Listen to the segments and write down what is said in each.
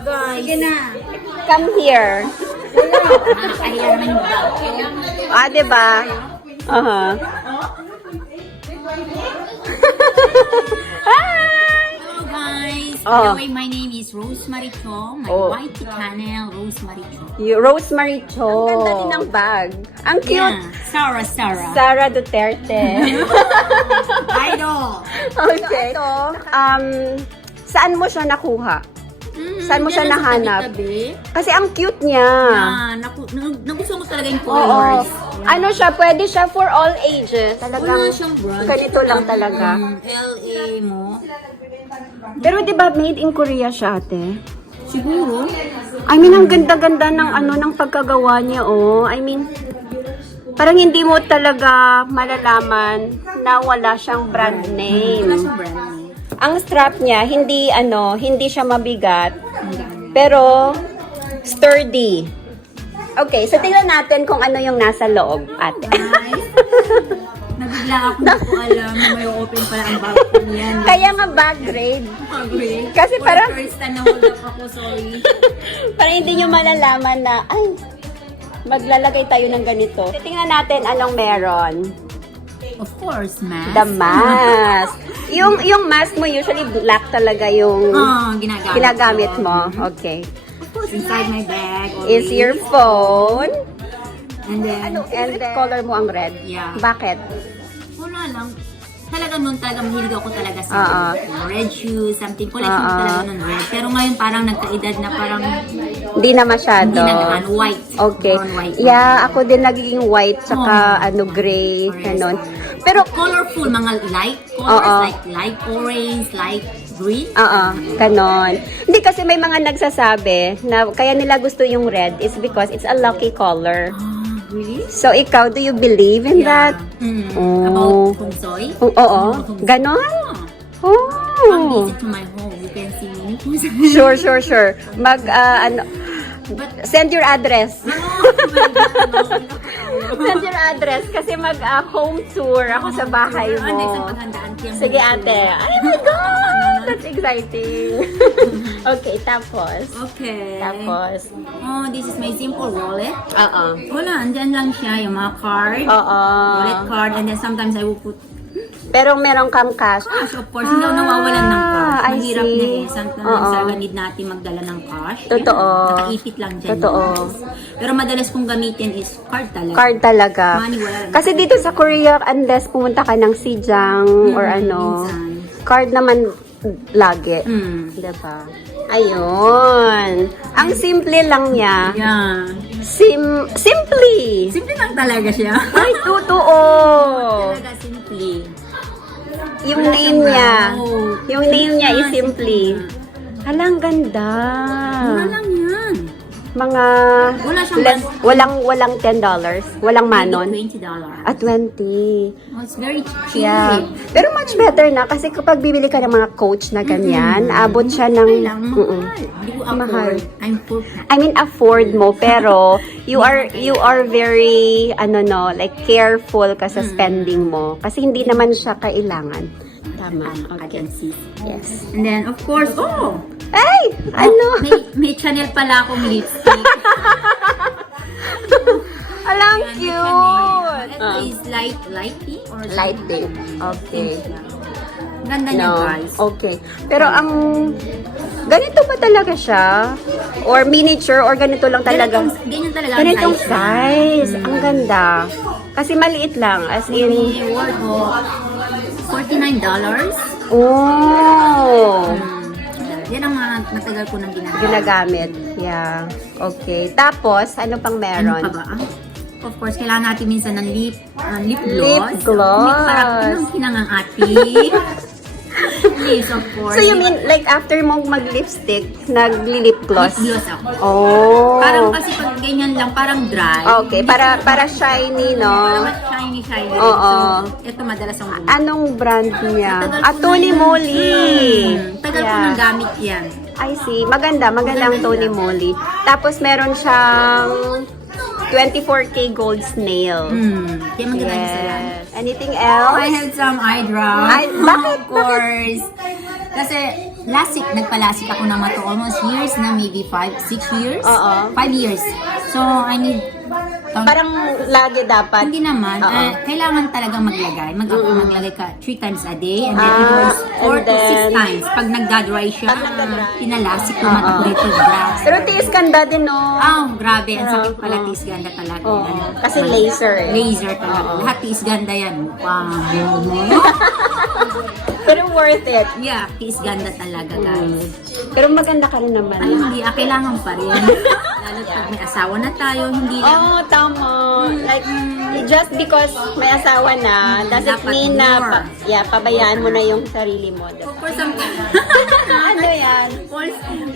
guys. Sige na. Come here. Nakakahiya naman yung Diba? Hi! Hello guys. Oh. By the way, my name is Rosemary Cho. My white channel, Rosemary Cho. Rosemary Cho. Ang ganda din ng bag. Ang cute. Yeah. Sarah. Sara Duterte. Idol. Okay. Saan mo siya nakuha? Saan mo siya Diyan lang sa nahanap? tabi-tabi. Kasi ang cute niya. Nagustuhan ko talaga yung Oo. colors. Ano siya? Pwede siya for all ages. Talagang Wala siyang brand. ganito lang talaga. LA mo. Pero di ba made in Korea siya, ate? Siguro. I mean, ang ganda-ganda ng ng pagkagawa niya, oh. I mean, parang hindi mo talaga malalaman na wala siyang brand Wala name. siyang brand name. Ang strap niya, hindi siya mabigat, pero sturdy. Okay, so tingnan natin kung ano yung nasa loob, ate. Guys, nabigla ako, hindi ko alam na may open pala ang bag ko niyan. Kaya nga bag grade. Agree. Kasi For parang- the first time na hold up ako, sorry. Para hindi nyo malalaman na, ay, maglalagay tayo ng ganito. Tingnan natin anong meron. Of course, mask. The mask. Yung mask mo, usually black talaga yung ginagamit mo. Okay. Of course, inside my bag. Is always. your phone. And then, And then, color mo ang red. Yeah. Bakit? wala lang. Talaga noon talaga mahilig ako talaga sa red shoes, something. Collection ko talaga noon red. Pero ngayon parang nagkaedad na parang Hindi na masyado. hindi na white. Okay. Brown, white. Yeah, ako din nagiging white saka gray, ganon. Pero Colorful, mga light colors, like light orange, light green. ganon. Hindi kasi may mga nagsasabi na kaya nila gusto yung red is because it's a lucky color. Really? So ikaw, do you believe in that? Oh. About Feng Shui? Oo. Ganon? Come Oh. visit to my home. You can see me. Sure. But, Send your address. oh my God, no. Send your address kasi home tour ako sa bahay Next ang mo. paghandaan ko yung Sige ate. Oh my God! That's exciting. Okay, tapos. Okay. Tapos. Oh, this is my simple wallet. Oo. Wala, andyan lang siya, yung mga card. Oo. Wallet card, and then sometimes I will put Pero meron kang cash. cash, of course. Hindi ako nawawalan ng cash. I Mahirap see. na eh. Sometimes sa need natin magdala ng cash. Totoo. Nakaipit lang dyan. Totoo. Pero madalas kong gamitin is card talaga. Card talaga. Money, wala lang. Kasi dito sa Korea, unless pumunta ka ng Sijang or minsan. card naman lagi. Diba? Ayun. Ang simple lang niya. Yeah. Simply. Simple lang talaga siya. Ay, totoo. Talaga simple. Yung name niya. Oh. Yung name niya is Simply. Halang ganda. Mura lang yan. Mga Wala siyang walang $10. Walang manon. $20. At 20. Oh, it's very cheap. Yeah. Pero much better na kasi kapag bibili ka ng mga coach na ganyan, abot siya ng Okay lang, mahal. Hindi ko Mahal. afford. I'm poor. I mean afford mo pero you are very like careful ka sa spending mo kasi hindi naman siya kailangan. Tama. I can see. Yes. And then, of course, Ay! Ano? may channel pala akong lipstick. Alang Yan, may cute! channel. Ito is lighting or Lighting. Okay. Ganda niya, No. guys. Okay. Pero ang ganito ba talaga siya? Or miniature or ganito lang talaga? Ganyan talaga ang Ganitong size. size. Ang ganda. Kasi maliit lang. As in, May worth of $49. oh, Yan ang mga matagal ko nang ginagawa. ginagamit. Yeah. Okay. Tapos, ano pang Ano meron? pa ba? Of course, kailangan natin minsan ng lip gloss. Lip gloss. Parang anong kinangang ati. Yes, of course. So, you mean, like, after mong mag-lipstick, nagli-lip lip gloss? gloss ako. Oh. Parang kasi pag ganyan lang, parang dry. Okay. Para shiny, Parang no? mas shiny. Oo. So, ito madalas ang gumamit. Anong brand niya? Matagal ko Tony na yan. Moly. Tagal ko Yeah. nang gamit yan. I see. Maganda ang Tony Moly. Tapos meron siyang 24K gold snail. Kaya maganda yung salad. Yes. Anything Oh, else? I have some eye drops. Bakit? Of course. Kasi lasik, nagpalasik ako ng mata almost years na, maybe 5-6 years. Oo. 5 years. So, I need... Parang lagi dapat. Hindi naman. Oo. Kailangan talaga maglagay. Maglagay ka 3 times a day. And then it was 4 and to 6 then- times. Pag nagda-dry siya, Pag nagda-dry. pinalasik ko mata ko dito. Grass. Pero tiis ganda din, no? Grabe. Ang sakit pala, tiis ganda talaga. Oo. yan. Kasi laser eh. Laser talaga. Lahat tiis ganda yan. Wow. Pero worth it. Yeah, tiis ganda talaga, guys. Pero maganda ka rin naman. Ay, hindi. Kailangan pa rin. Lalo pag may asawa na tayo, hindi lang. Oo, tama. Like, just because may asawa na, doesn't Dapat mean na, more. pabayaan mo na yung sarili mo. Diba? For sometimes, Ano yan?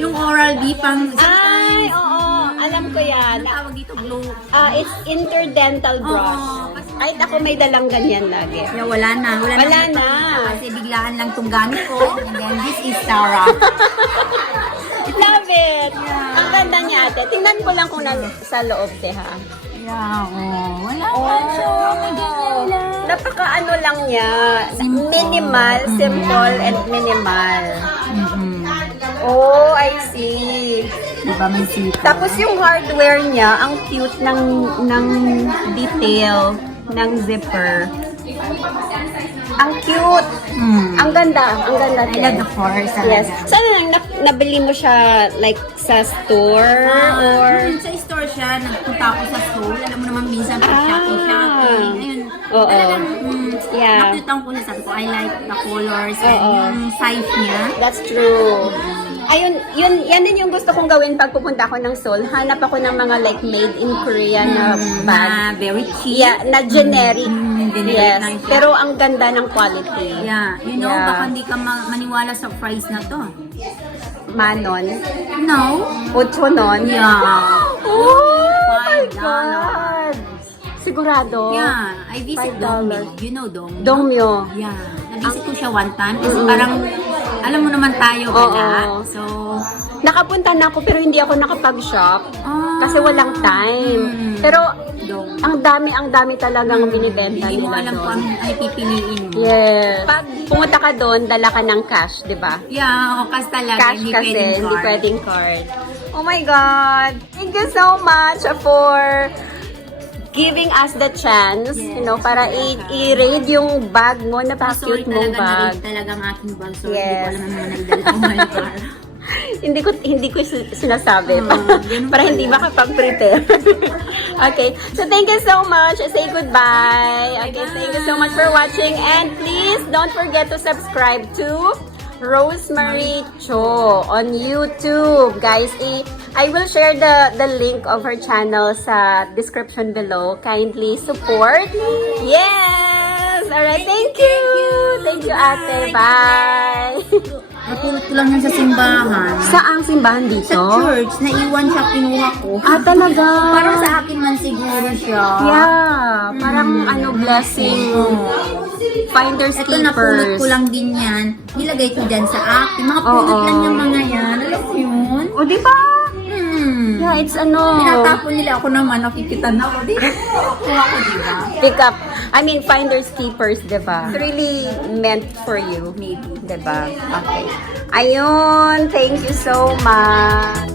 yung oral B pang, Ay, oo. Alam ko yan. tawag dito, glow. It's interdental brush. Oo, kasi- Kahit ako may dalang ganyan lagi. Yeah, wala na. Wala Wala na. na. Kasi biglaan lang itong gamit ko. And then this is Sarah. Love it! Ang ganda niya, ate. Tingnan ko lang kung sa loob, te, ha? Yeah, wala Oh, pa siya. Wala. napaka ano lang niya. Simple. Minimal, simple, and minimal. Mm-mm. Oh, I see. Diba may sita? Tapos yung hardware niya, ang cute ng detail ng zipper. Ang cute. Ang ganda I din. love the force. Yes. Sana lang nabili mo siya like sa store or Sa store siya, nagpunta ako sa store. Alam mo naman minsan pag shopping. Ayun. Oo. Talagang, Yeah. nakita ko na sabi ko, I like the colors and Oo. yung size niya. That's true. Ayun, yan din yung gusto kong gawin pag pupunta ako ng Seoul. Hanap ako ng mga like made in Korea na bag. Na very cheap. Yeah, na generic. Generic Yes. lang siya. Pero ang ganda ng quality. Yeah, you know, Yeah. baka hindi ka maniwala sa price na to. Manon. No? Ochonon. Yeah. Oh my $5. God. Sigurado. Yeah, I visit $5. Dongmyo. You know Dongmyo? Dongmyo. Yeah. Na-visit ko siya one time kasi parang, alam mo naman tayo, wala. Oo. So, Nakapunta na ako pero hindi ako nakapag-shop. Kasi walang time. Pero Dong. ang dami talagang binibenta Hindi mo nila alam kung doon. ano ay pipiliin mo. Yes. Pag pumunta ka doon, dala ka ng cash, di ba? Yeah, kasi talaga, Cash hindi kasi, pwedeng hindi card. pwedeng card. Oh my God! Thank you so much for giving us the chance, Yes, you know, para i-raid yung bag mo, napaka-cute Sorry mong talaga, bag. na-rate talaga ang aking bag. Sorry, Yes. hindi ko alam naman naidala ko malikar. hindi ko sinasabi ganun para hindi pala. makapag-prepare. Okay. So, thank you so much. Say goodbye. Okay. Thank you so much for watching. And please don't forget to subscribe to Rosemary Cho on YouTube. Guys, I will share the link of her channel sa description below. Kindly support. Yes! Alright. Thank you. Thank you, ate. Bye. Napulot ko lang yan sa simbahan. Saang simbahan dito? Sa church, naiwan siya, kinuha ko. Talaga? Parang sa akin man siguro siya. Yeah, parang blessing. Finders Ito, napulot keepers. ko lang din yan. Nilagay ko dyan sa akin. Mga pulot Oo. lang yung mga yan. Alam mo yun? O, di ba? Yeah, It's ano. Tinatapon nila ako naman, nakikita na ako. Di, kuha ko, di ba? Pick up. Finders keepers, di ba? It's really meant for you. Maybe. Di ba? Okay. Ayun. Thank you so much.